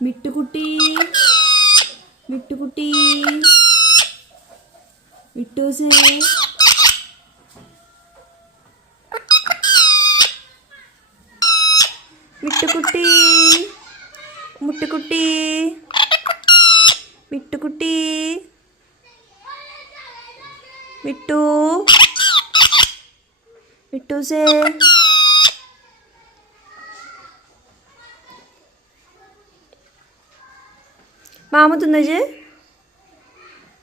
മിട്ടുകുട്ടി മിട്ടുകുട്ടി മിട്ടൂസേ മിട്ടുകുട്ടി മുട്ടുകുട്ടി മിട്ടുകുട്ടി Mittu മിട്ടൂസേ mama തിന്നജ്